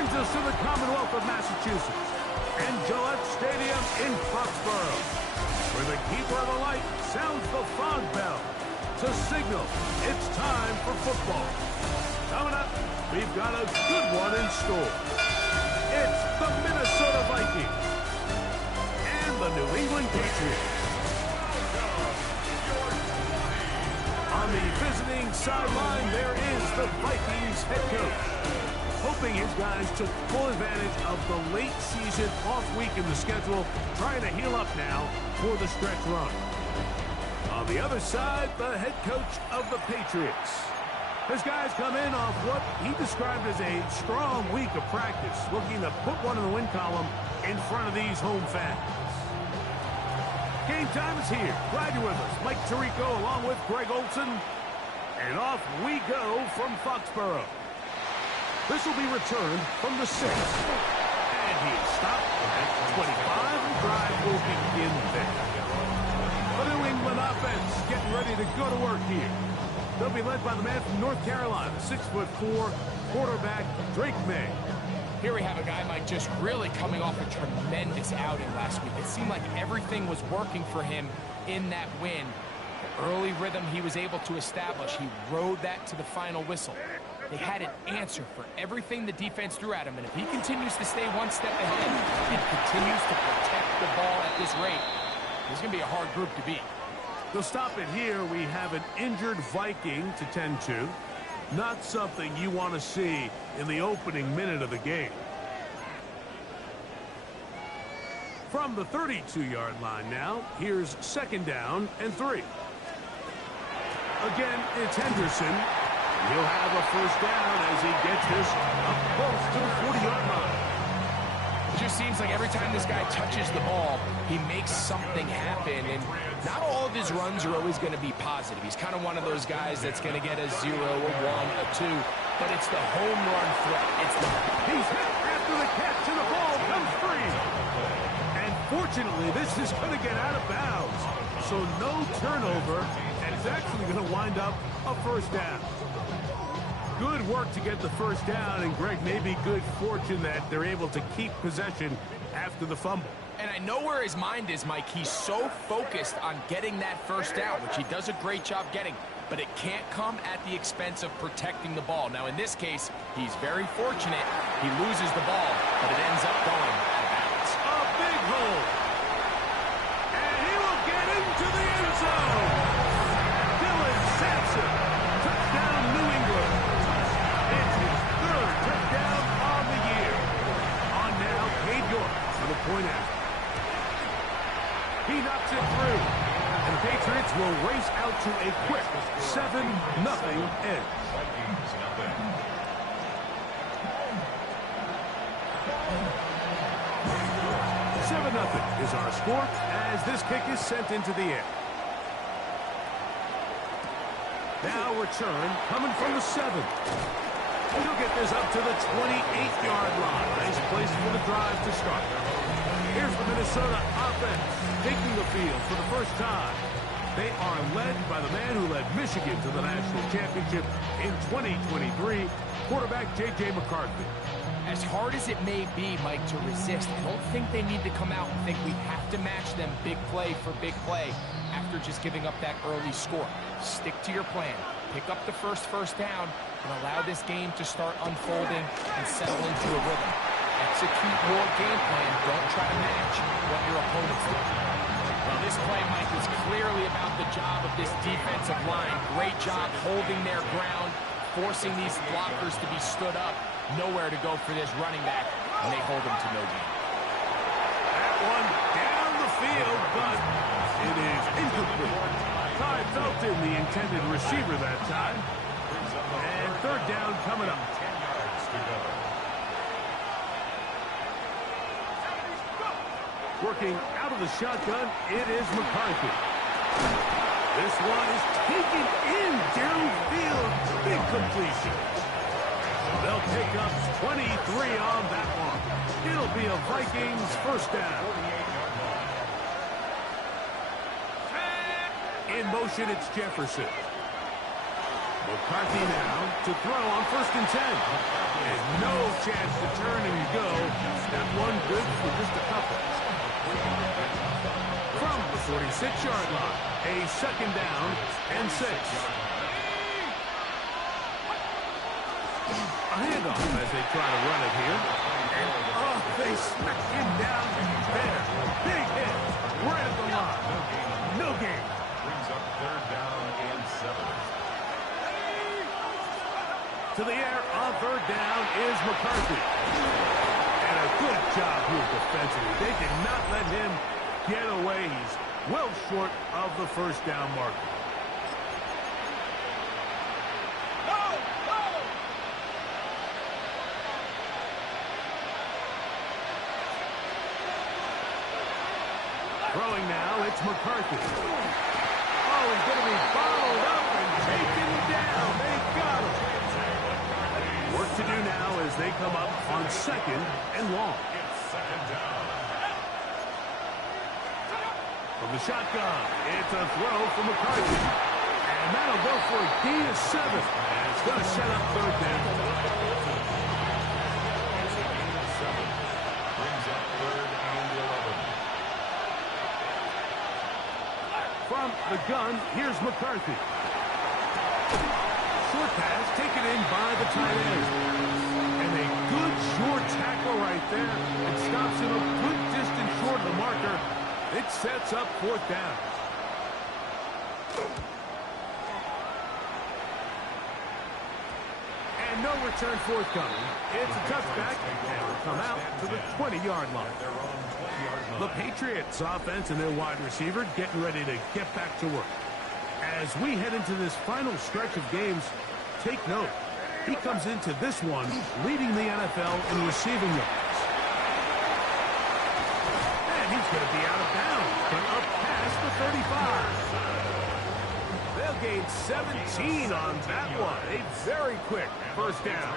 brings us to the Commonwealth of Massachusetts and Gillette Stadium in Foxborough, where the keeper of the light sounds the fog bell to signal it's time for football. Coming up, we've got a good one in store. It's the Minnesota Vikings and the New England Patriots. On the visiting sideline, there is the Vikings head coach, hoping his guys took full advantage of the late season off week in the schedule, trying to heal up now for the stretch run. On the other side, the head coach of the Patriots. His guys come in off what he described as a strong week of practice, looking to put one in the win column in front of these home fans. Game time is here. Glad you're with us. Mike Tirico along with Greg Olson. And off we go from Foxborough. This will be returned from the 6. And he's stopped at 25. The drive will begin there. The New England offense getting ready to go to work here. They'll be led by the man from North Carolina, 6'4", quarterback Drake May. Here we have a guy, Mike, just really coming off a tremendous outing last week. It seemed like everything was working for him in that win. The early rhythm he was able to establish, he rode that to the final whistle. They had an answer for everything the defense threw at him, and if he continues to stay one step ahead and continues to protect the ball at this rate, it's going to be a hard group to beat. They'll stop it here. We have an injured Viking to tend to. Not something you want to see in the opening minute of the game. From the 32-yard line now, here's 2nd down and 3. Again, it's Henderson. He'll have a 1st down as he gets this up close to the 40-yard line. It just seems like every time this guy touches the ball, he makes something happen. And not all of his runs are always going to be positive. He's kind of one of those guys that's going to get a 0, a 1, a 2. But it's the home run threat. He's hit after the catch, and the ball comes free. And fortunately, this is going to get out of bounds. So no turnover, and it's actually going to wind up a 1st down. Good work to get the 1st down, and Greg, maybe good fortune that they're able to keep possession after the fumble. And I know where his mind is, Mike. He's so focused on getting that 1st down, which he does a great job getting, but it can't come at the expense of protecting the ball. Now, in this case, he's very fortunate. He loses the ball, but it ends up going out of bounds. A big hole. And he will get into the end zone. Dylan Sampson. Touchdown, New England. It's his 3rd touchdown on the year. On now, Cade York for the point after. He knocks it through. And the Patriots will race out to a quick 7-0 edge. Is our score as this kick is sent into the air. Now return coming from the 7. He'll get this up to the 28-yard line. Nice place for the drive to start. Here's the Minnesota offense taking the field for the first time. They are led by the man who led Michigan to the national championship in 2023, quarterback J.J. McCarthy. As hard as it may be, Mike, to resist, I don't think they need to come out and think we have to match them big play for big play after just giving up that early score. Stick to your plan. Pick up the first down and allow this game to start unfolding and settle into a rhythm. Execute your game plan. Don't try to match what your opponent's doing. Well, this play, Mike, is clearly about the job of this defensive line. Great job holding their ground, forcing these blockers to be stood up. Nowhere to go for this running back, and they hold him to no gain. That one down the field, but it is incomplete. Ty Felton, the intended receiver that time. And 3rd down coming up. Working out of the shotgun, it is McCarthy. This one is taken in downfield. Big completion. They'll pick up 23 on that one. It'll be a Vikings 1st down. In motion, it's Jefferson. McCarthy now to throw on 1st and 10. And no chance to turn and go. That one good for just a couple. From the 46-yard line, a 2nd down and 6. A handoff as they try to run it here. And, oh, they smack him down there. Big hit right at the line. No gain. Brings up 3rd down and 7. To the air on 3rd down is McCarthy. And a good job here defensively. They did not let him get away. He's well short of the 1st down marker. Throwing now, it's McCarthy. Oh, he's going to be followed up and taken down. They got him. Work to do now as they come up on 2nd and long. From the shotgun, it's a throw from McCarthy. And that'll go for a gain of 7. And it's going to set up 3rd down. Brings up 3rd and 11. From the gun, here's McCarthy. Short pass taken in by the tight end. And a good short tackle right there. It stops him a good distance short of the marker. It sets up 4th down. And no return forthcoming. It's a touchback, and will come out to the 20-yard line. The Patriots offense and their wide receiver getting ready to get back to work. As we head into this final stretch of games, take note. He comes into this one leading the NFL in receiving yards. And he's going to be out of bounds, but up past the 35. They'll gain 17 on that one. A very quick 1st down.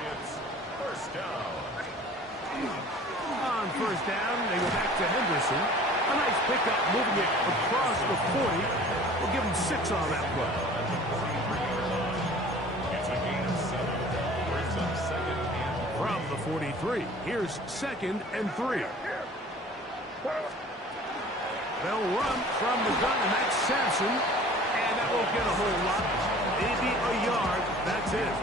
First down. On 1st down, they go back to Henderson. A nice pickup moving it across the 40. We'll give him 6 on that play. It's a gain of 7. Brings up 2nd and 3. From the 43, here's 2nd and 3. They'll run from the gun, and that's Sampson. And that won't get a whole lot. Maybe a yard. That's it.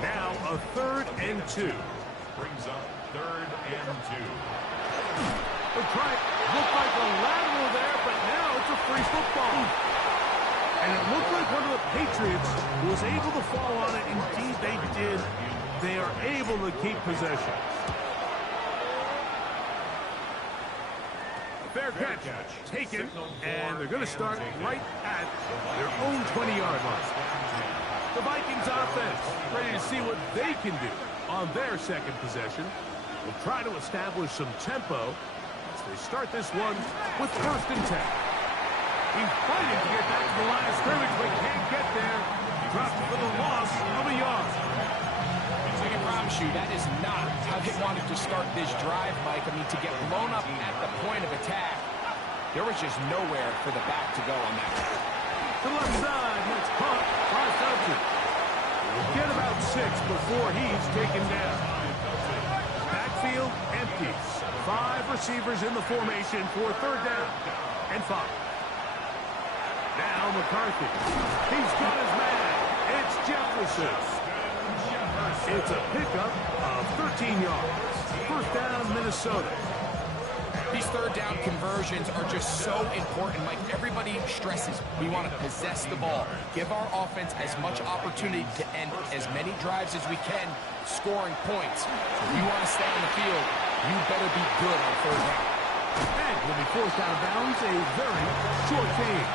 Now a 3rd and 2. Brings up 3rd and 2. The try looked like a lateral there, but now it's a free football. And it looked like one of the Patriots was able to fall on it. Indeed, they did. They are able to keep possession. Fair catch taken, and they're going to start right at their own 20-yard line. The Vikings offense ready to see what they can do on their 2nd possession. Will try to establish some tempo as they start this one with 1st and 10. He's fighting to get back to the line of scrimmage, but can't get there. Dropped for the loss of a yard. I can promise you that is not how they wanted to start this drive, Mike. I mean, to get blown up at the point of attack, there was just nowhere for the back to go on that. To the left side, and it's caught by Felton. We'll get about 6 before he's taken down. Backfield empty. 5 receivers in the formation for 3rd down and 5. Now McCarthy. He's got his man. It's Jefferson. It's a pickup of 13 yards. 1st down, Minnesota. These 3rd down conversions are just so important, Mike. Everybody stresses we want to possess the ball, give our offense as much opportunity to end as many drives as we can, scoring points. If you want to stay on the field, you better be good on 3rd down. And he'll be forced out of bounds, a very short game.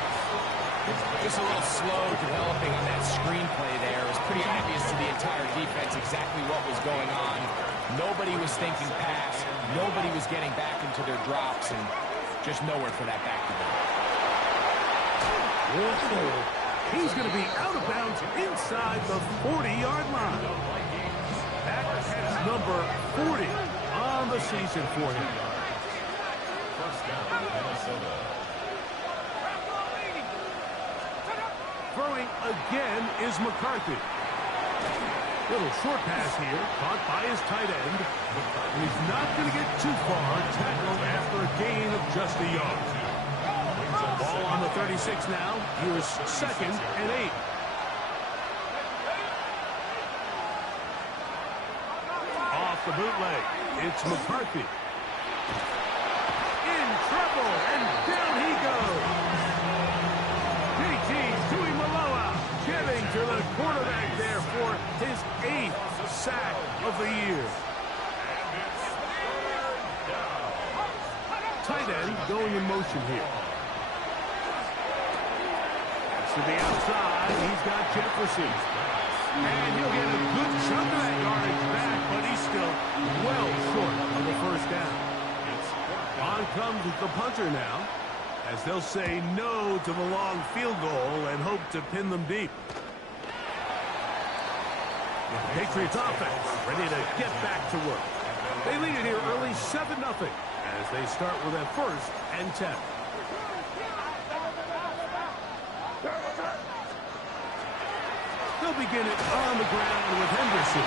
Just a little slow developing on that screenplay there. It was pretty obvious to the entire defense exactly what was going on. Nobody was thinking pass. Nobody was getting back into their drops, and just nowhere for that back to go. He's going to be out of bounds inside the 40-yard line. That's number 40 on the season for him. First down, Minnesota. Throwing again is McCarthy. Little short pass here, caught by his tight end. And he's not going to get too far, tackled after a gain of just a yard. Ball on the 36 now. Here's 2nd and 8. Off the bootleg, it's McCarthy. In trouble, and down he goes. JT Tuimoloau getting to the quarterback there for his 8th sack of the year. Tight end going in motion here. To the outside, he's got Jefferson. And he'll get a good chunk of that yardage back, but he's still well short of the first down. On comes the punter now, as they'll say no to the long field goal and hope to pin them deep. The Patriots offense ready to get back to work. They lead it here early 7-0 as they start with a 1st and 10. They'll begin it on the ground with Henderson.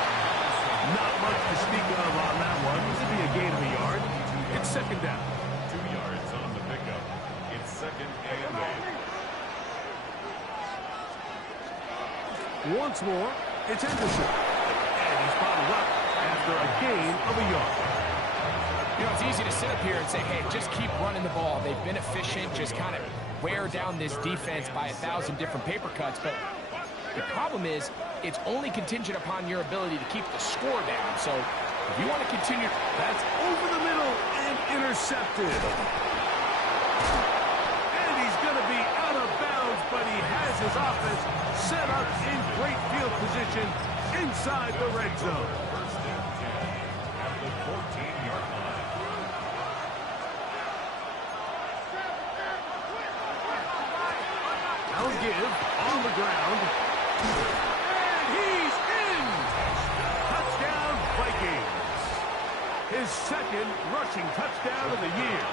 Not much to speak of on that one. This will be a gain of a yard. It's 2nd down. 2 yards on the pickup. It's 2nd and 8. Once more, it's Henderson. And he's bottled up after a gain of a yard. You know, it's easy to sit up here and say, hey, just keep running the ball. They've been efficient, just kind of wear down this defense by 1,000 different paper cuts. But the problem is, it's only contingent upon your ability to keep the score down. So if you want to continue, that's over the middle and intercepted. And he's going to be out of bounds, but he has his offense set up in great field position inside the red zone. 1st and 10 at the 14-yard line. Now give on the ground. And he's in! Touchdown, Vikings. His 2nd rushing touchdown of the year.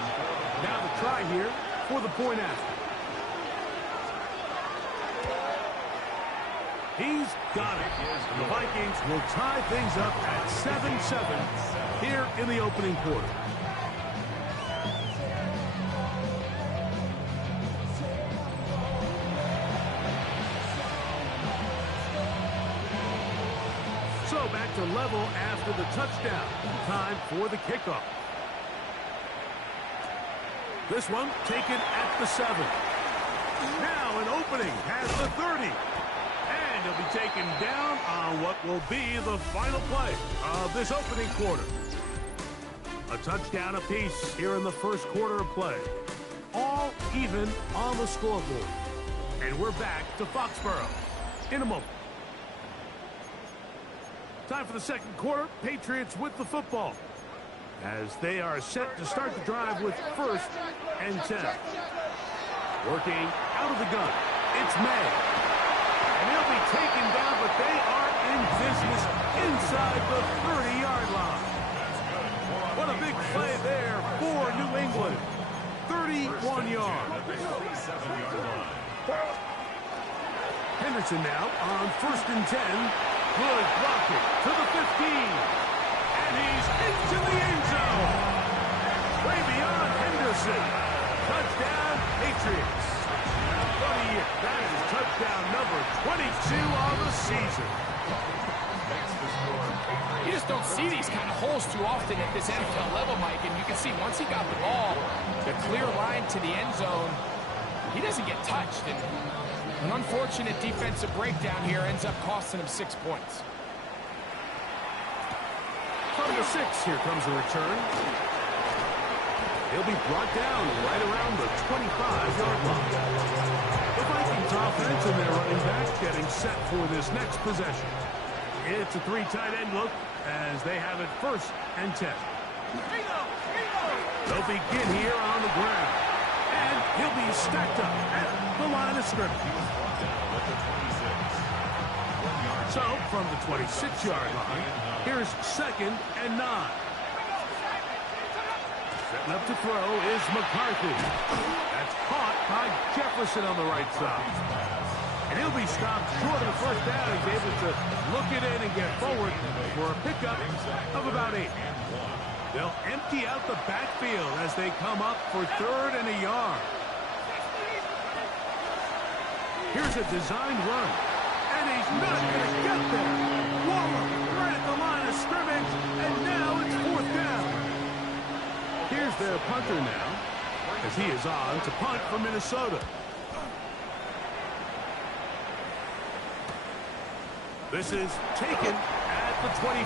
Now the try here for the point after. He's got it. The Vikings will tie things up at 7-7 here in the opening quarter. So back to level after the touchdown. Time for the kickoff. This one taken at the 7. Now an opening has the 30. And he'll be taken down on what will be the final play of this opening quarter. A touchdown apiece here in the first quarter of play. All even on the scoreboard. And we're back to Foxborough in a moment. Time for the second quarter. Patriots with the football as they are set to start the drive with 1st and 10. Working out of the gun. It's May. And he'll be taken down, but they are in business inside the 30-yard line. What a big play there for New England. 31 yards. Henderson now on 1st and 10. Good blocking to the 15. And he's into the end zone. Way beyond Henderson. Touchdown, Patriots. What a year. That is touchdown number 22 on the season. you just don't see these kind of holes too often at this NFL level, Mike. And you can see once he got the ball, the clear line to the end zone, he doesn't get touched. And an unfortunate defensive breakdown here ends up costing him 6 points. From the 6, here comes the return. He'll be brought down right around the 25-yard line. The Vikings offense and their running back getting set for this next possession. It's a 3 tight end look as they have it 1st and 10. They'll begin here on the ground. And he'll be stacked up at the line of scrimmage. So, from the 26-yard line, here's 2nd and 9. Setting up to throw is McCarthy. That's caught by Jefferson on the right side. And he'll be stopped short of the first down. He's able to look it in and get forward for a pickup of about 8. They'll empty out the backfield as they come up for 3rd and a yard. Here's a designed run. And he's not going to get there. Waller right at the line of scrimmage. And now it's 4th down. Here's their punter now, as he is on to punt for Minnesota. This is taken at the 25.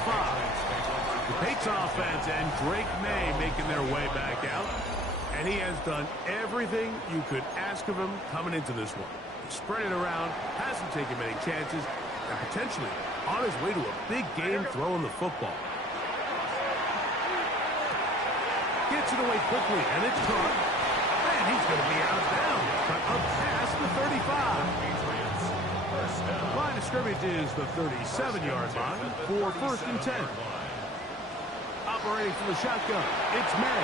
The Patriots offense and Drake May making their way back out. And he has done everything you could ask of him coming into this one. He spread it around, hasn't taken many chances, and potentially on his way to a big game throwing the football. Gets it away quickly, and it's caught. And he's going to be out of bounds. But up past the 35. Line of scrimmage is the 37-yard line for 1st and 10. Operating from the shotgun, it's May.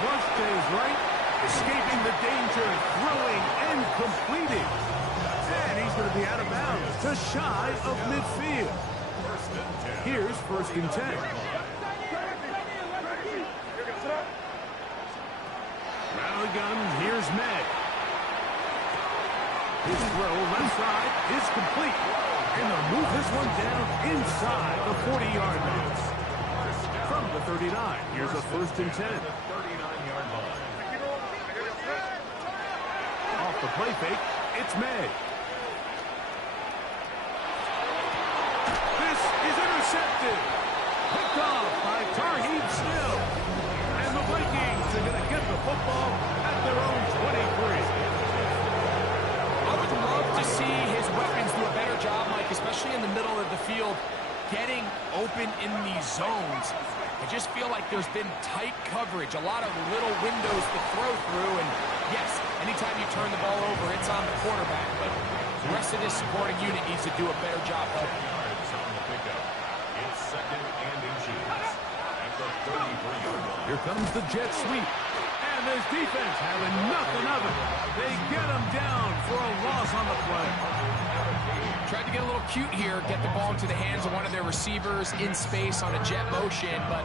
Flush to his right, escaping the danger, throwing and completing. And he's going to be out of bounds to shy of midfield. Here's 1st and 10. Out of the gun, here's May. His throw left side is complete. And they'll move this one down inside the 40-yard line. From the 39, here's a 1st and 10. Off the play fake, it's May. This is intercepted. Picked off by Tarheeb Still. And the Vikings are going to get the football at their own 23. I would love to see his weapons do a better job, Mike, especially in the middle of the field, getting open in these zones. I just feel like there's been tight coverage, a lot of little windows to throw through, and yes, anytime you turn the ball over, it's on the quarterback, but the rest of this supporting unit needs to do a better job helping. It's 2nd and inches at the 33-yard line. Here comes the jet sweep. And this defense having nothing of it. They get him down for a loss on the play. Tried to get a little cute here, get the ball into the hands of one of their receivers in space on a jet motion, but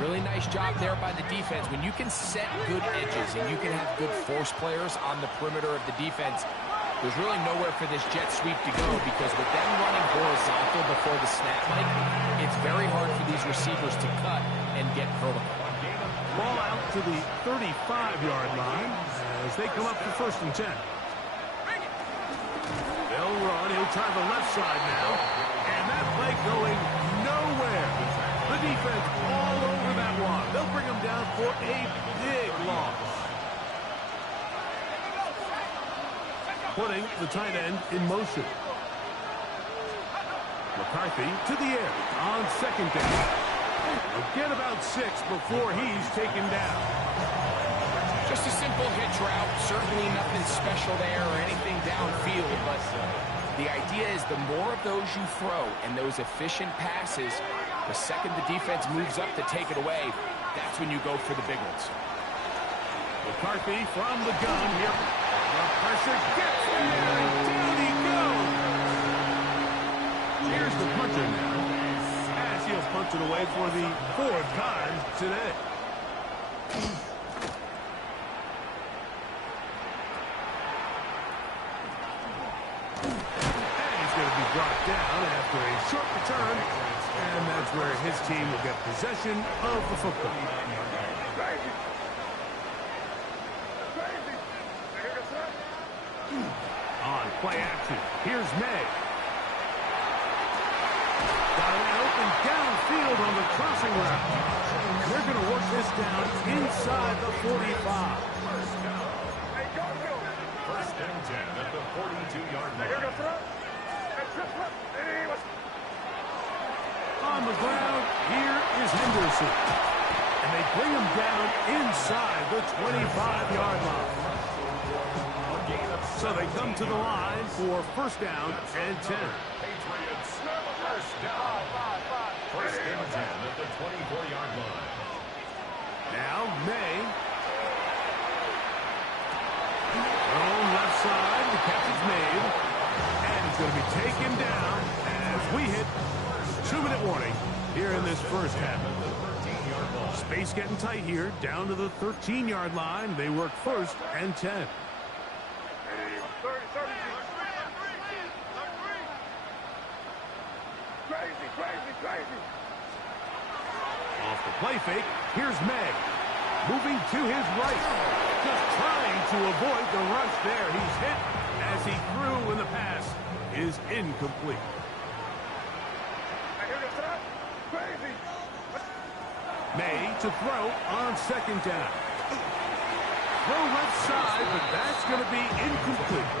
really nice job there by the defense. When you can set good edges and you can have good force players on the perimeter of the defense, there's really nowhere for this jet sweep to go, because with them running horizontal before the snap, Mike, it's very hard for these receivers to cut and get vertical. Ball out to the 35-yard line as they come up for 1st and 10. They'll run. He'll try the left side now. And that play going nowhere. The defense all over that one. They'll bring him down for a big loss. Putting the tight end in motion. McCarthy to the air on 2nd down. He'll get about 6 before he's taken down. Just a simple hitch route. Certainly nothing special there or anything downfield, but the idea is the more of those you throw and those efficient passes, the second the defense moves up to take it away, that's when you go for the big ones. McCarthy from the gun here. The pressure gets there, and down he goes. Here's the punter now, as he'll punt it away for the 4th time today. And he's going to be brought down after a short return, and that's where his team will get possession of the football. On play action, here's May. Got it open downfield on the crossing route. They're going to work this down inside the 45. 1st and 10 at the 42-yard line. On the ground, here is Henderson. And they bring him down inside the 25-yard line. So they come to the line for 1st down and 10. Patriots, 1st down. 1st and 10 at the 24-yard line. Now May. Thrown left side. The catch is made. He's going to be taken down as we hit 2-minute warning here in this first half. Space getting tight here, down to the 13-yard line. They work 1st and 10. Off the play fake, here's Meg. Moving to his right. Just trying to avoid the rush there. He's hit as he threw when the pass is incomplete. May to throw on 2nd down. Throw left side, but that's going to be incomplete.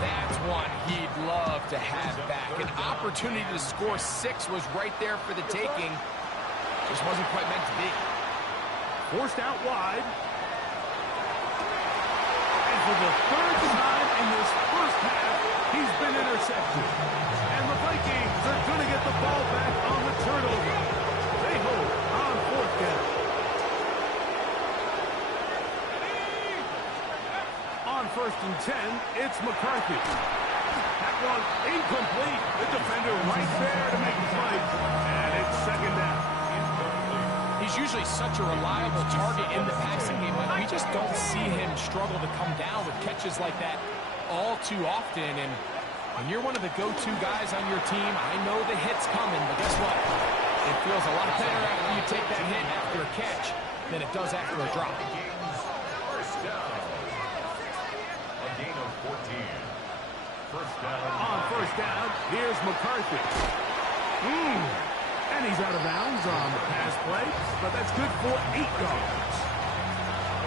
That's one he'd love to have back. An opportunity to score 6 was right there for the taking. Just wasn't quite meant to be. Forced out wide. And for the 3rd time in this first half, he's been intercepted. And the Vikings are going to get the ball back on the turnover. They hold on 4th down. On 1st and 10, it's McCarthy. That one incomplete. The defender right there to make the play. And it's 2nd down. He's usually such a reliable target in the passing game, but we just don't see him struggle to come down with catches like that all too often. And when you're one of the go-to guys on your team, I know the hit's coming, but guess what? It feels a lot better after you take that hit after a catch than it does after a drop. First down. A gain of 14. First down. On 1st down, here's McCarthy. And he's out of bounds on the pass play, but that's good for 8 yards.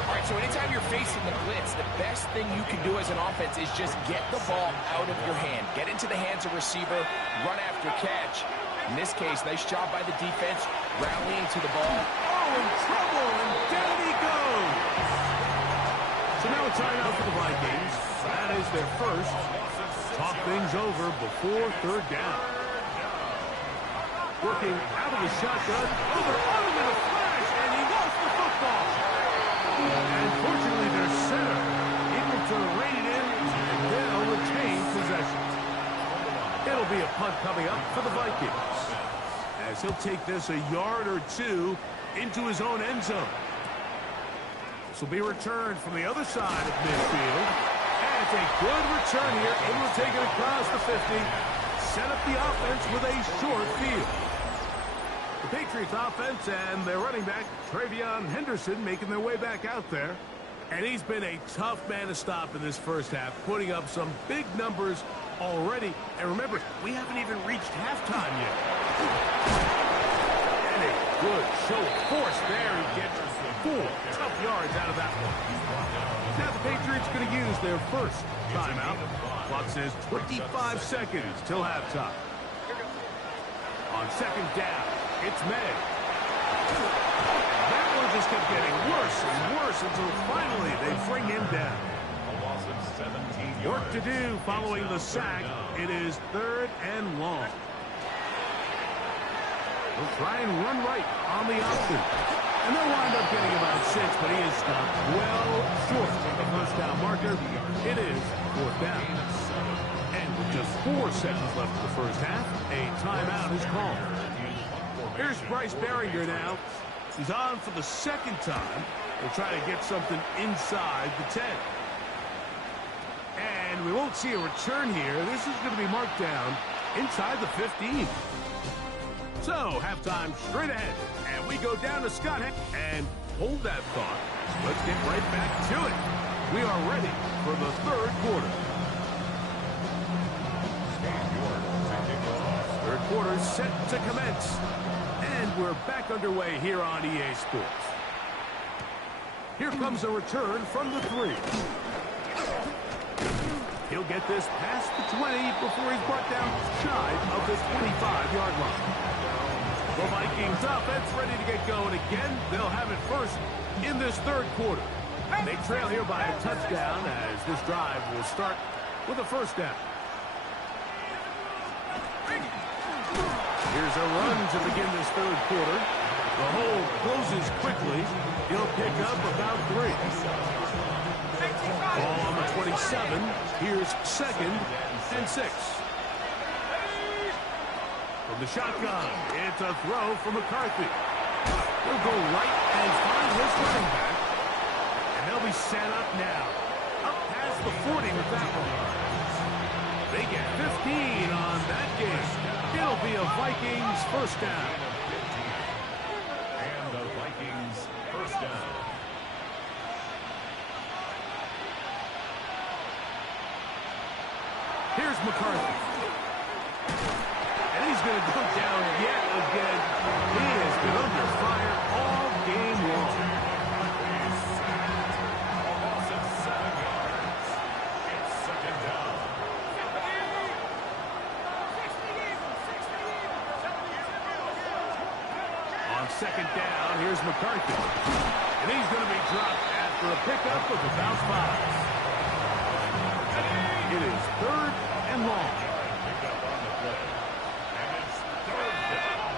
All right, so anytime you're facing the blitz, the best thing you can do as an offense is just get the ball out of your hand. Get into the hands of receiver, run after catch. In this case, nice job by the defense, rallying to the ball. Oh, in trouble, and down he goes. So now a timeout for the Vikings. That is their first. Talk things over before 3rd down. Working out of the shotgun, over on him in a flash, and he lost the football. And fortunately, their center able to rein it in, and they'll retain possession. It'll be a punt coming up for the Vikings, as he'll take this a yard or 2 into his own end zone. This will be returned from the other side of midfield. And it's a good return here. Able to take it across the 50. Set up the offense with a short field. The Patriots offense and their running back, Travion Henderson, making their way back out there. And he's been a tough man to stop in this first half, putting up some big numbers already. And remember, we haven't even reached halftime yet. And a good show of force there. He gets 4 tough yards out of that one. Now the Patriots going to use their first timeout. Clock says 25 seconds till halftime. On 2nd down, it's Meg. That one just kept getting worse and worse until finally they bring him down. A loss of 17 yards. Work to do following the sack. It is 3rd and long. He'll try and run right on the option. And they'll wind up getting about 6, but he is stopped well short of the first down marker. It is 4th down. And with just 4 seconds left in the first half, a timeout is called. Here's Bryce Behringer now. He's on for the 2nd time. He'll try to get something inside the 10. And we won't see a return here. This is going to be marked down inside the 15. So, halftime straight ahead. And we go down to Scott Heck. And hold that thought. Let's get right back to it. We are ready for the 3rd quarter. 3rd quarter set to commence. And we're back underway here on EA Sports. Here comes a return from the 3. He'll get this past the 20 before he's brought down shy of the 25-yard line. The Vikings offense ready to get going again. They'll have it first in this 3rd quarter. They trail here by a touchdown as this drive will start with a 1st down. Here's a run to begin this 3rd quarter. The hole closes quickly. He'll pick up about 3. Ball on the 27. Here's 2nd and 6. From the shotgun, it's a throw for McCarthy. He'll go right and find his running back. And they'll be set up now. Up past the 40 with that one. They get 15 on that game. It'll be a Vikings first down. And the Vikings first down. Here's McCarthy. And he's going to go down yet again. He has been under fire all game long. A loss of 7 yards. It's 2nd down. On 2nd down, here's McCarthy. And he's going to be dropped after a pickup of about 5. It is 3rd and long. Pick up on the play. And it's 3rd down.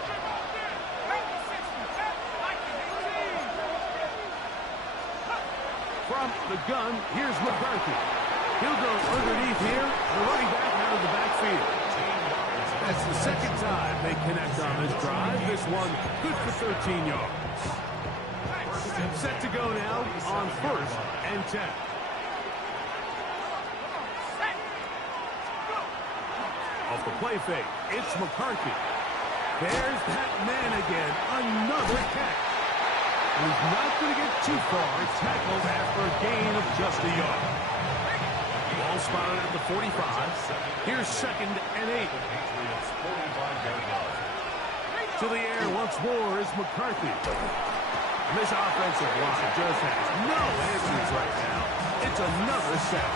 From the gun, here's McCarthy. He'll go underneath here. The running back out of the backfield. That's the 2nd time they connect on this drive. This one good for 13 yards. Set to go now on 1st and 10. Off the play fake, it's McCarthy. There's that man again. Another catch. He's not going to get too far. Tackled after a gain of just a yard. Ball spotted at the 45. Here's 2nd and 8. Patriots 45-yard line. To the air once more is McCarthy. And this offensive line just has no answers right now. It's another sack.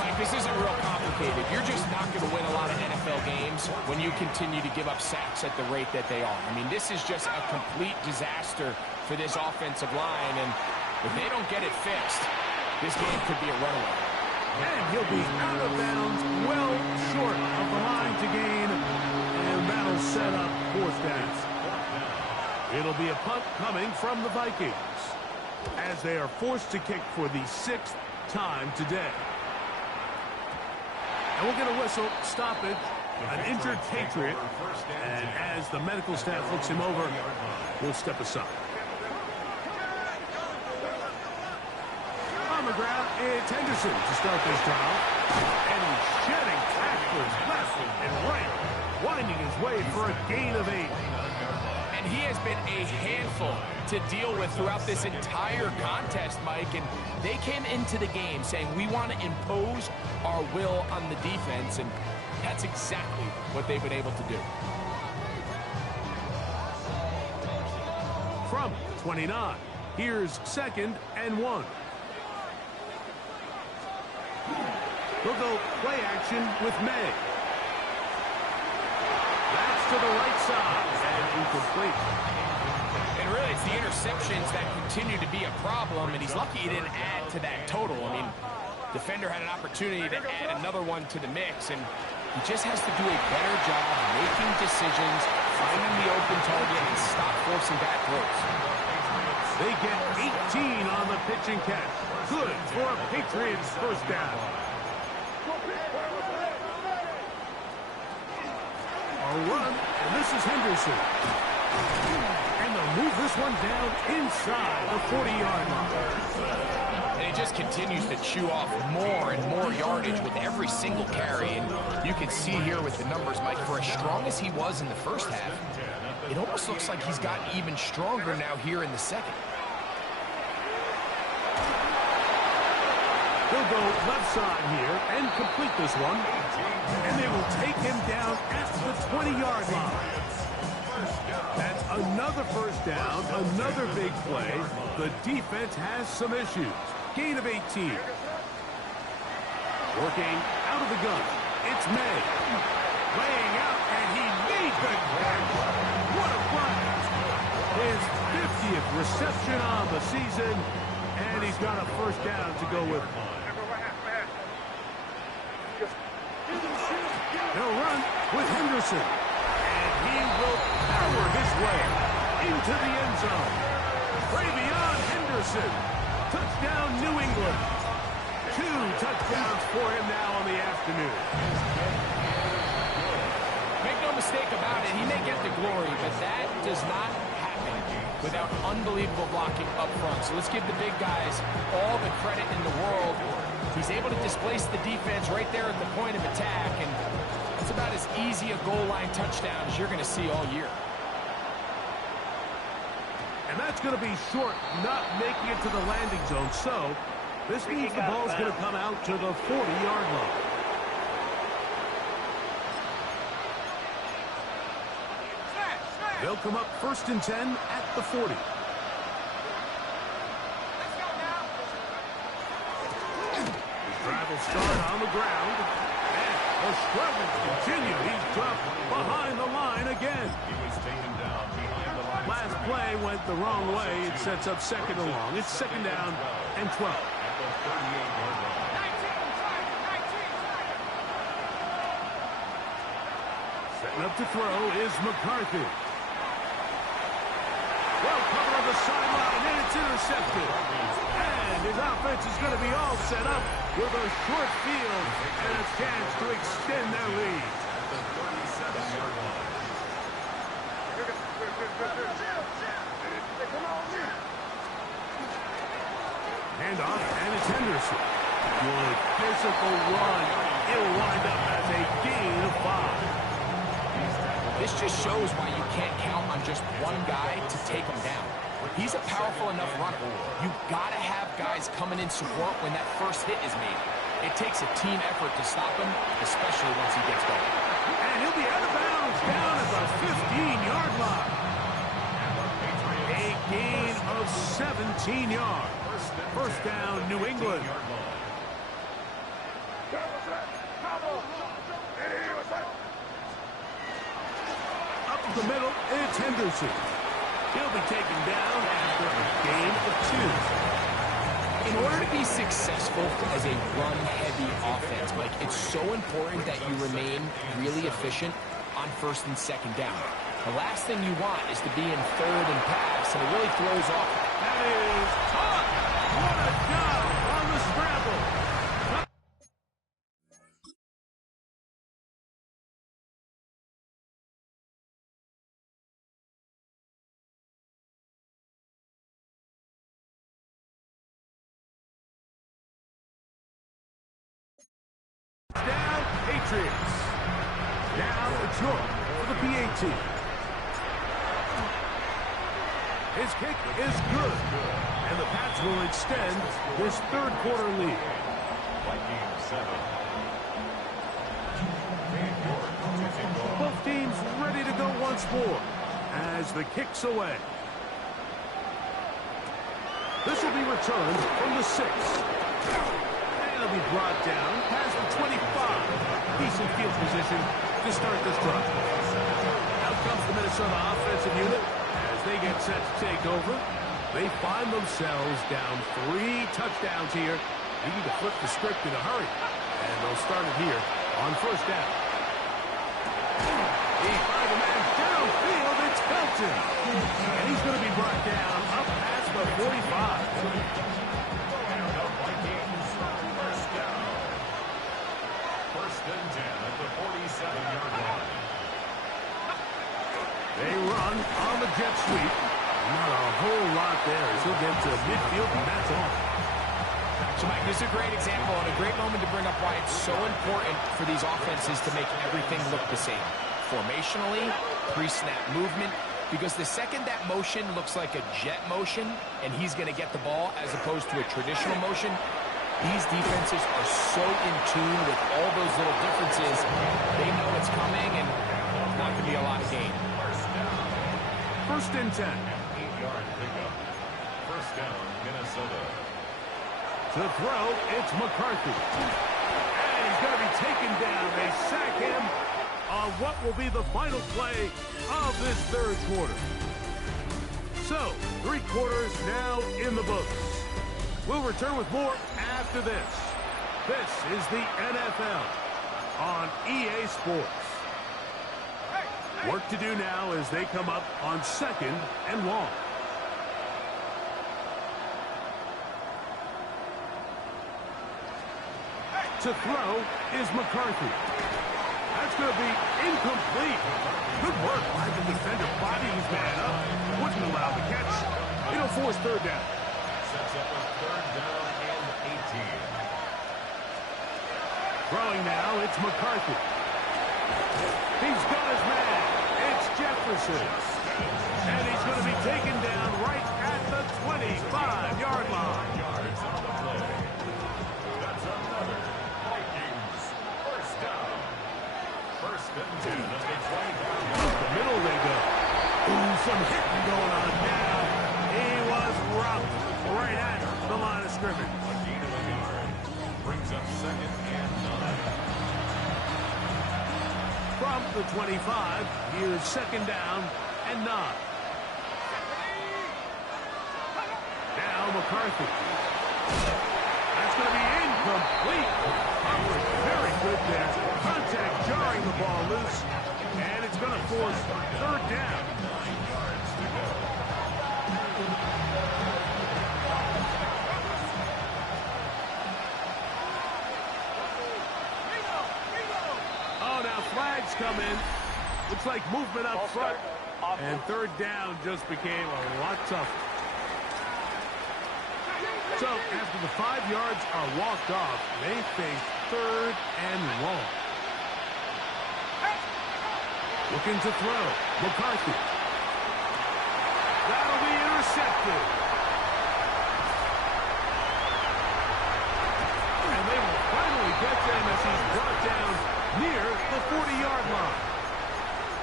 Mike, this isn't real complicated. You're just not going to win a lot of NFL games when you continue to give up sacks at the rate that they are. I mean, this is just a complete disaster for this offensive line, and if they don't get it fixed, this game could be a runaway. And he'll be out of bounds, well short of the line to gain, and that'll set up 4th down. It'll be a punt coming from the Vikings as they are forced to kick for the 6th time today. And we'll get a whistle, stoppage, an injured Patriot, and as the medical staff looks him over, we'll step aside. On the ground, it's Henderson to start this drive. And he's shedding tacklers left and right, winding his way for a gain of 8. And he has been a handful to deal with throughout this entire contest, Mike. And they came into the game saying, we want to impose our will on the defense. And that's exactly what they've been able to do. From 29, here's 2nd and 1. They'll go play action with May. That's to the right side and incomplete. And really, it's the interceptions that continue to be a problem, and he's lucky he didn't add to that total. I mean, defender had an opportunity to add another one to the mix, and he just has to do a better job making decisions, finding the open target, and stop forcing bad throws. They get 18 on the pitch and catch. Good for a Patriots first down. A run, and this is Henderson. And they'll move this one down inside the 40-yard line. And he just continues to chew off more and more yardage with every single carry. And you can see here with the numbers, Mike, for as strong as he was in the first half, it almost looks like he's gotten even stronger now here in the second. He'll go left side here and complete this one. And they will take him down at the 20-yard line. That's another first down, another big play. The defense has some issues. Gain of 18. Working out of the gun. It's May. Laying out, and he made the catch. What a blast. His 50th reception on the season, and he's got a first down to go with him. He'll run with Henderson. And he will power his way into the end zone. Way beyond Henderson. Touchdown, New England. 2 touchdowns for him now on the afternoon. Make no mistake about it, he may get the glory, but that does not happen without unbelievable blocking up front. So let's give the big guys all the credit in the world. He's able to displace the defense right there at the point of attack, and it's about as easy a goal line touchdown as you're going to see all year. And that's going to be short, not making it to the landing zone. So this means the ball's going to come out to the 40-yard line. They'll come up 1st and 10 at the 40. His drive will start on the ground. And the struggles continue. He's dropped behind the line again. He was taken down behind the line. Last play went the wrong way. It sets up 2nd and long. It's 2nd down and 12. At the 38-yard line. Setting up to throw is McCarthy. Well covered on the sideline, and it's intercepted. And his offense is going to be all set up with a short field and a chance to extend their lead. At the 37-yard line. Handoff, and it's Henderson. Good physical run. It'll wind up as a gain of 5. This just shows why you can't count on just one guy to take him down. He's a powerful enough runner. You've got to have guys coming in support when that first hit is made. It takes a team effort to stop him, especially once he gets going. And he'll be out of bounds down at the 15-yard line. A gain of 17 yards. First down, New England. Up the middle, it's Henderson. He'll be taken down after a gain of 2. In order to be successful as a run-heavy offense, Mike, it's so important that you remain really efficient on 1st and 2nd down. The last thing you want is to be in 3rd and pass, and it really throws off. That is caught. What a job on the scramble. Down, Patriots. Now it's York for the PAT. His kick is good, and the Pats will extend this 3rd quarter lead. Vikings 7. Both teams ready to go once more as the kick's away. This will be returned from the 6. And it'll be brought down past the 25. Decent field position to start this drive. Out comes the Minnesota offensive unit. They get set to take over. They find themselves down 3 touchdowns here. You need to flip the script in a hurry. And they'll start it here on 1st down. He finds a man downfield. It's Felton. And he's going to be brought down up past the 45. First down. 1st and 10 at the 47-yard line. They run on the jet sweep. Not a whole lot there as he'll get to midfield, and that's all. So, Mike, this is a great example and a great moment to bring up why it's so important for these offenses to make everything look the same. Formationally, pre-snap movement, because the second that motion looks like a jet motion and he's going to get the ball as opposed to a traditional motion, these defenses are so in tune with all those little differences. They know it's coming, and it's not going to be a lot of gain. 1st and 10. 8-yard pickup. First down, Minnesota. To throw, it's McCarthy. And he's going to be taken down. They sack him on what will be the final play of this 3rd quarter. So, 3 quarters now in the books. We'll return with more after this. This is the NFL on EA Sports. Work to do now as they come up on 2nd and long. To throw is McCarthy. That's going to be incomplete. Good work by the defender. Body his man up. Wouldn't allow the catch. It'll force third down. Sets up a third down and 18. Throwing now, it's McCarthy. He's got his man. It's Jefferson. And he's going to be taken down right at the 25-yard line. Yards on the play. That's another Vikings first down. First and 10 at the 25. The middle they go. Ooh, some hitting going on now. He was roughed right at the line of scrimmage. A gain of a yard. Brings up second and 9. From the 25, here's second down and 9. Now McCarthy. That's going to be incomplete. Coverage very good there. Contact jarring the ball loose. And it's going to force third down. 9 yards to go. Oh, now flags come in. Looks like movement up front. And third down just became a lot tougher. So after the 5 yards are walked off, they face third and long. Looking to throw. McCarthy. That'll be intercepted. And they will finally get them as he's brought down near the 40-yard line.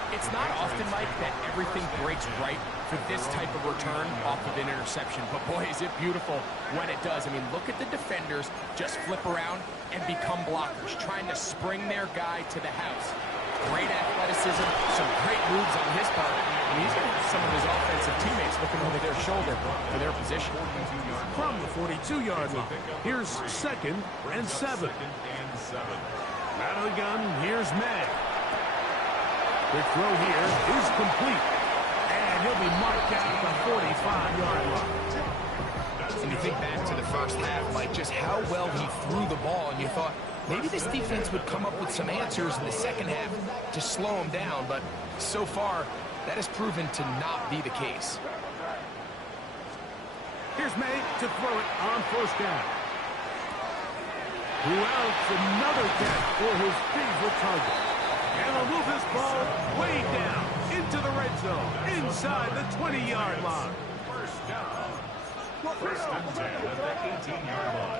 It's not often, Mike, that everything breaks right for this type of return off of an interception. But, boy, is it beautiful when it does. I mean, look at the defenders just flip around and become blockers, trying to spring their guy to the house. Great athleticism, some great moves on his part. And he's going to have some of his offensive teammates looking over their shoulder for their position. From the 42-yard line, here's second and 7. Out of the gun, here's May. Quick throw here is complete. And he'll be marked out at the 45-yard line. And you think back to the first half, like just how well he threw the ball, and you thought maybe this defense would come up with some answers in the second half to slow him down, but so far, that has proven to not be the case. Here's May to throw it on first down. Who else? Another catch for his favorite target. And they'll move this ball way down into the red zone, inside the 20-yard line. First down. First and 10 at the 18-yard line.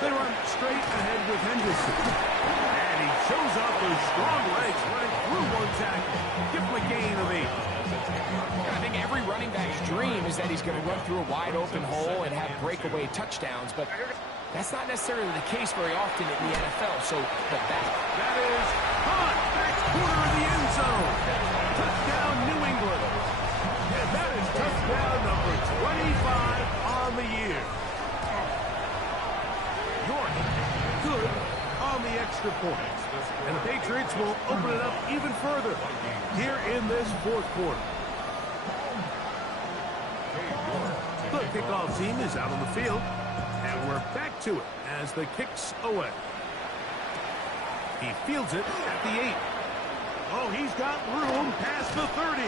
They run straight ahead with Henderson. And he shows off those strong legs running through one tackle. Give him a gain of 8. I think every running back's dream is that he's going to run through a wide open hole and have breakaway touchdowns, but that's not necessarily the case very often in the NFL, so that is caught. Next corner of the end zone. Touchdown, New England. And that is touchdown number 25 on the year. York, good on the extra point. And the Patriots will open it up even further here in this fourth quarter. The kickoff team is out on the field, and we're back to it as the kick's away. He fields it at the 8. Oh, he's got room past the 30.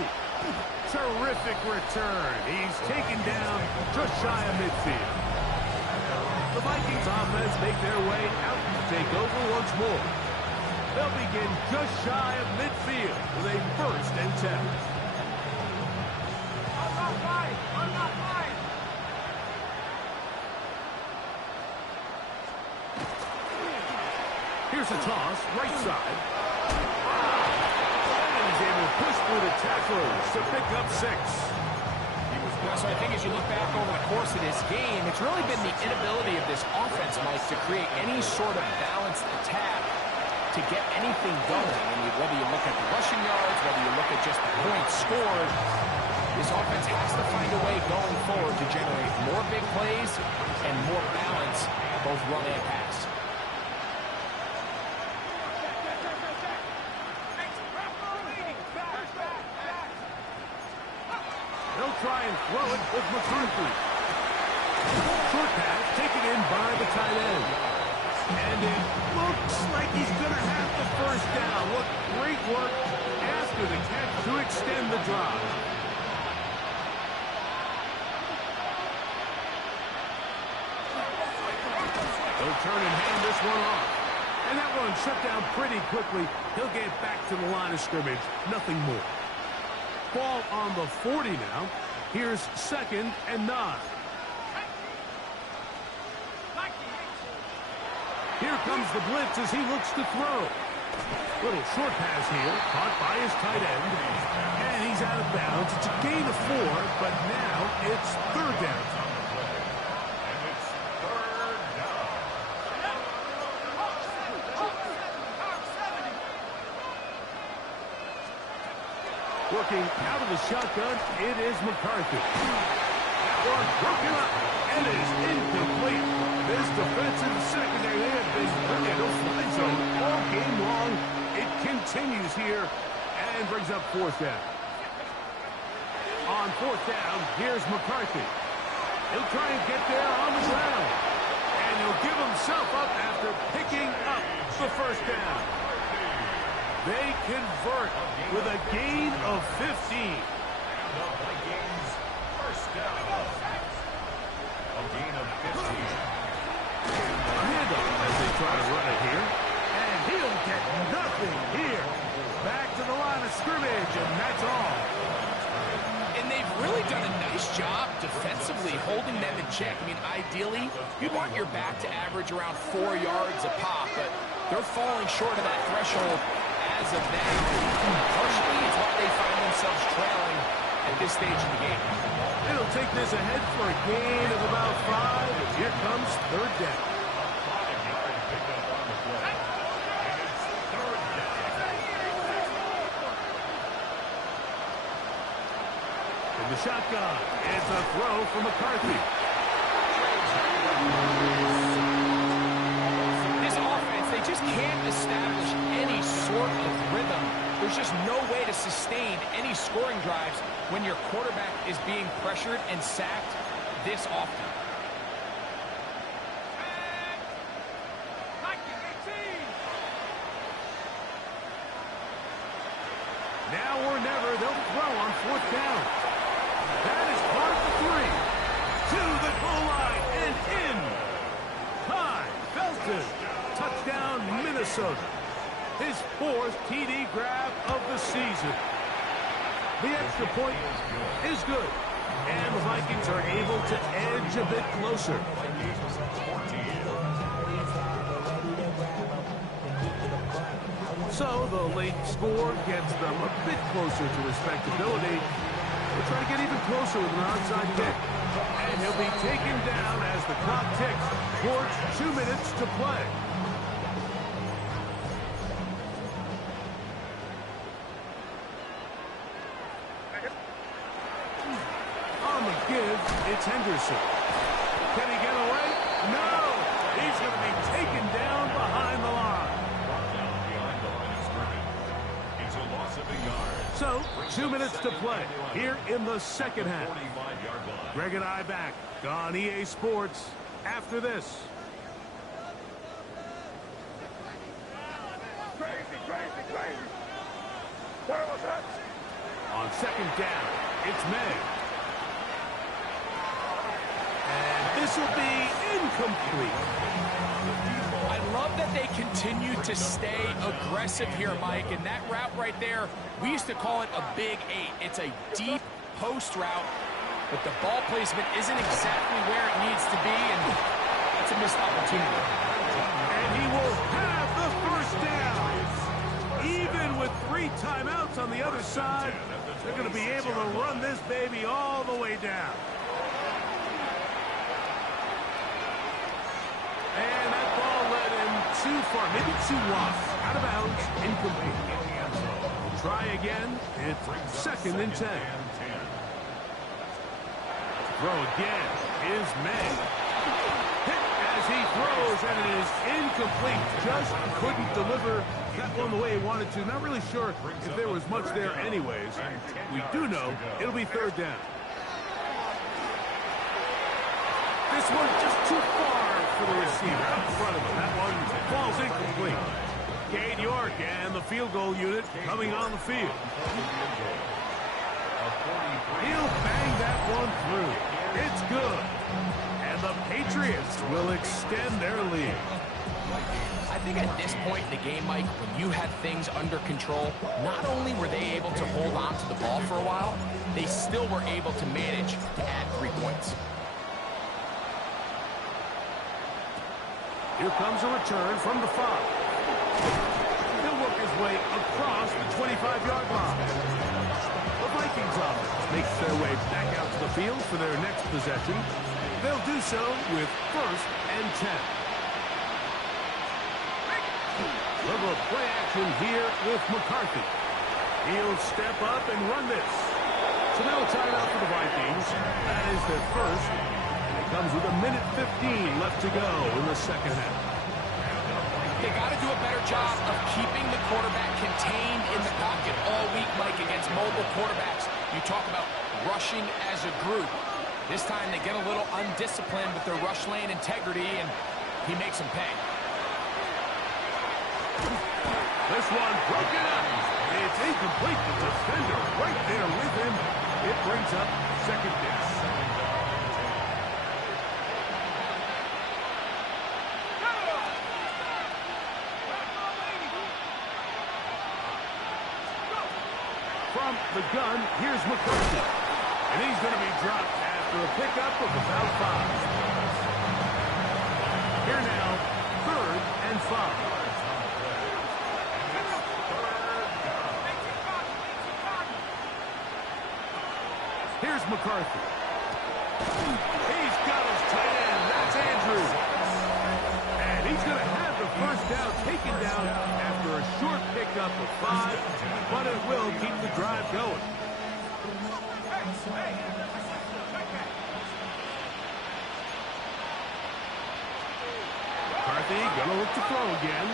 Terrific return. He's taken down just shy of midfield. The Vikings offense make their way out to take over once more. They'll begin just shy of midfield with a first and 10. Here's a toss, right side. And he's able to push through the tacklers to pick up 6. So I think as you look back over the course of this game, it's really been the inability of this offense, Mike, to create any sort of balanced attack to get anything going. I mean, whether you look at the rushing yards, whether you look at just the points scored, this offense has to find a way going forward to generate more big plays and more balance, both run and pass. They'll try and throw it with McCarthy. Short pass taken in by the tight end. And it looks like he's going to have the first down. What great work after the catch to extend the drive. He'll turn and hand this one off. And that one shut down pretty quickly. He'll get back to the line of scrimmage. Nothing more. Ball on the 40 now. Here's 2nd and 9. Here comes the blitz as he looks to throw. Little short pass here, caught by his tight end. And he's out of bounds. It's a gain of 4, but now it's 3rd down. And it's 3rd down. Working out of the shotgun, it is McCarthy. That one broken up and is incomplete. This defensive secondary, they have been in a fly zone all game long. It continues here and brings up 4th down. On 4th down, here's McCarthy. He'll try and get there on the ground. And he'll give himself up after picking up the 1st down. They convert with a gain of 15. And the Vikings 1st down. A gain of 15. Handoff as they try to run it here. And he'll get nothing here. Back to the line of scrimmage, and that's all. And they've really done a nice job defensively holding them in check. I mean, ideally, you'd want your back to average around 4 yards a pop, but they're falling short of that threshold as of now. Partially, it's why they find themselves trailing at this stage of the game. It'll take this ahead for a gain of about 5, and here comes 3rd down. In the shotgun, it's a throw from McCarthy. This offense, they just can't establish any sort of rhythm. There's just no way to sustain any scoring drives when your quarterback is being pressured and sacked this often. Now or never, they'll throw on 4th down. That is caught for 3. To the goal line and in. Ty Felton. Touchdown, Minnesota. His 4th TD grab of the season. The extra point is good. And the Vikings are able to edge a bit closer. So the late score gets them a bit closer to respectability. We'll try to get even closer with an onside kick. And he'll be taken down as the clock ticks towards 2 minutes to play. On the give, it's Henderson. Can he get away? No! He's going to be taken down behind the line. So, 2 minutes to play here in the 2nd half. Greg and I back on EA Sports after this. Crazy. Where was that? On 2nd down, it's May. And this will be incomplete. I love that they continue to stay aggressive here, Mike, and that route right there, we used to call it a big 8. It's a deep post route, but the ball placement isn't exactly where it needs to be, and that's a missed opportunity. And he will have the 1st down. Even with 3 timeouts on the other side, they're going to be able to run this baby all the way down. And that ball led him too far, maybe too wide. Out of bounds, incomplete. Try again. It's 2nd and 10. Throw again is May. Hit as he throws, and it is incomplete. Just couldn't deliver that one the way he wanted to. Not really sure if there was much there anyways. We do know it'll be 3rd down. This one's just too far for the receiver out in front of him. That one falls incomplete. Cade York and the field goal unit coming on the field. He'll bang that one through. It's good. And the Patriots will extend their lead. I think at this point in the game, Mike, when you had things under control, not only were they able to hold on to the ball for a while, they still were able to manage to add 3 points. Here comes a return from the 5. He'll work his way across the 25-yard line. The Vikings offense makes their way back out to the field for their next possession. They'll do so with 1st and 10. Little play action here with McCarthy. He'll step up and run this. So now a timeout for the Vikings. That is their first. And it comes with 1:15 left to go in the second half. They got to do a better job of keeping the quarterback contained in the pocket all week, Mike, against mobile quarterbacks. You talk about rushing as a group. This time they get a little undisciplined with their rush lane integrity, and he makes them pay. This one broken up. It's incomplete. The defender right there with him. It brings up second down. From the gun, here's McCarthy. And he's going to be dropped after a pickup of about 5. Here now, 3rd and 5. Here's McCarthy. He's got his tight end. That's Andrews. And he's going to have the first down taken down after a short pickup of 5, but it will keep the drive going. McCarthy going to look to throw again.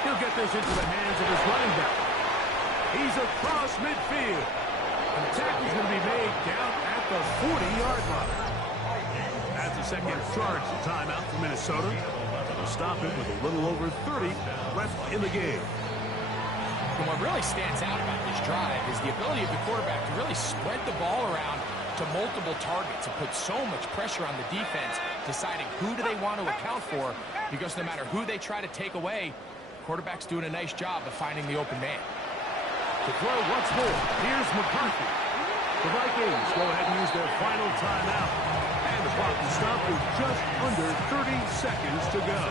He'll get this into the hands of his running back. He's across midfield. The tackle's going to be made down at the 40-yard line. That's the second charge timeout for Minnesota. They'll stop it with a little over 30 left in the game. And what really stands out about this drive is the ability of the quarterback to really spread the ball around to multiple targets and put so much pressure on the defense, deciding who do they want to account for, because no matter who they try to take away, the quarterback's doing a nice job of finding the open man. To throw once more, here's McCarthy. The Vikings go ahead and use their final timeout. And the clock will stop with just under 30 seconds to go.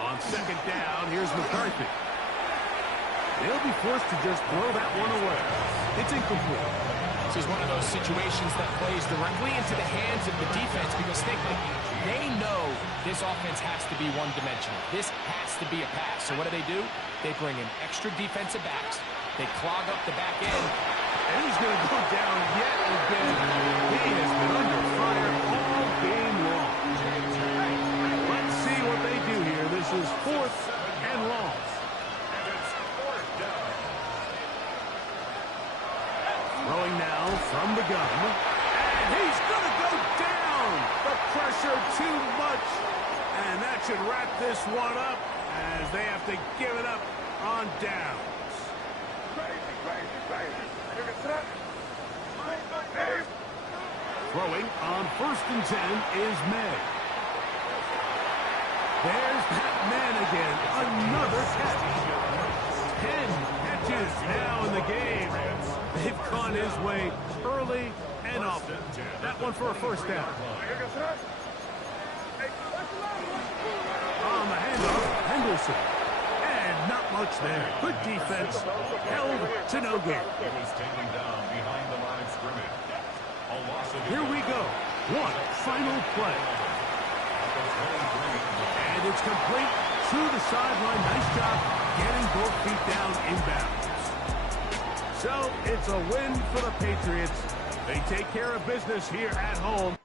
On second down, here's McCarthy. They'll be forced to just throw that one away. It's incomplete. This is one of those situations that plays directly into the hands of the defense, because they know this offense has to be one-dimensional. This has to be a pass. So what do? They bring in extra defensive backs. They clog up the back end. And he's going to go down yet again. He has been under fire all game long. Let's see what they do here. This is 4th and long. Throwing now from the gun. And he's going to go down. The pressure too much. And that should wrap this one up as they have to give it up on downs. Throwing on 1st and 10 is May. There's that man again. Another catch. 10 catches now in the game. They've gone his way early and often. That one for a first down. On the handoff, Henderson. And not much there. Good defense. Held to no gain. Here we go. One final play. And it's complete to the sideline. Nice job getting both feet down inbounds. So it's a win for the Patriots. They take care of business here at home.